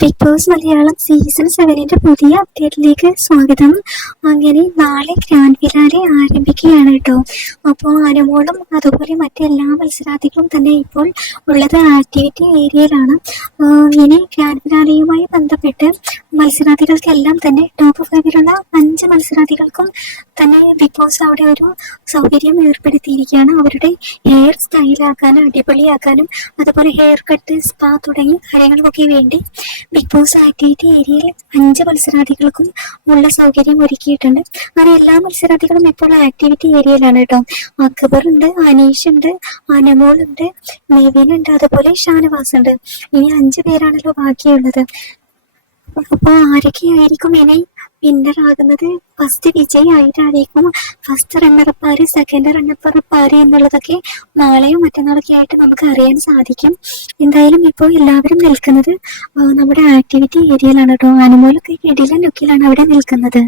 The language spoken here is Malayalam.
ബിഗ് ബോസ് മലയാളം സീസൺ സെവനിന്റെ പുതിയ അപ്ഡേറ്റിലേക്ക് സ്വാഗതം. അങ്ങനെ നാളെ ഗ്രാൻഡ് ഫിനാലെ ആരംഭിക്കുകയാണ് കേട്ടോ. അപ്പോൾ അനുമോളും അതുപോലെ മറ്റെല്ലാ മത്സരാർത്ഥികളും തന്നെ ഇപ്പോൾ ഉള്ളത് ആക്ടിവിറ്റി ഏരിയയിലാണ് ഇനി ഗ്രാൻഡ് ഫിനാലയുമായി ബന്ധപ്പെട്ട് മത്സരാർത്ഥികൾക്കെല്ലാം തന്നെ ടോപ്പ് ഫൈവിലുള്ള അഞ്ച് മത്സരാർത്ഥികൾക്കും തന്നെ ബിഗ് ബോസ് അവിടെ ഒരു സൗകര്യം ഏർപ്പെടുത്തിയിരിക്കുകയാണ്. അവരുടെ ഹെയർ സ്റ്റൈലാക്കാനും അടിപൊളിയാക്കാനും അതുപോലെ ഹെയർ കട്ട് സ്പാ തുടങ്ങിയ കാര്യങ്ങൾക്കൊക്കെ വേണ്ടി ബിഗ് ബോസ് ആക്ടിവിറ്റി ഏരിയയിൽ അഞ്ച് മത്സരാർത്ഥികൾക്കും ഉള്ള സൗകര്യം ഒരുക്കിയിട്ടുണ്ട്. അങ്ങനെ എല്ലാ മത്സരാർത്ഥികളും ഇപ്പോൾ ആക്ടിവിറ്റി ഏരിയയിലാണ് കേട്ടോ. അക്ബർ ഉണ്ട് അനീഷ് ഉണ്ട് അനമോൾ ഉണ്ട് നിവിൻ ഉണ്ട് അതുപോലെ ഷാനവാസ് ഉണ്ട്. ഇനി അഞ്ച് പേരാണല്ലോ ബാക്കിയുള്ളത്. അപ്പൊ ആരൊക്കെയായിരിക്കും ഇനി വിന്നർ ആകുന്നത്? ഫസ്റ്റ് വിജയ് ആയിട്ടായിരിക്കും ഫസ്റ്റ് റണ്ണറപ്പ് ആര് സെക്കൻഡ് റണ്ണറപ്പ് ആര് എന്നുള്ളതൊക്കെ നാളെയോ മറ്റന്നാളൊക്കെ ആയിട്ട് നമുക്ക് അറിയാൻ സാധിക്കും. എന്തായാലും ഇപ്പോൾ എല്ലാവരും നിൽക്കുന്നത് നമ്മുടെ ആക്ടിവിറ്റി ഏരിയയിലാണ് കേട്ടോ. അനുമോലൊക്കെ ഇടിയിലെ ലുക്കിലാണ് അവിടെ നിൽക്കുന്നത്.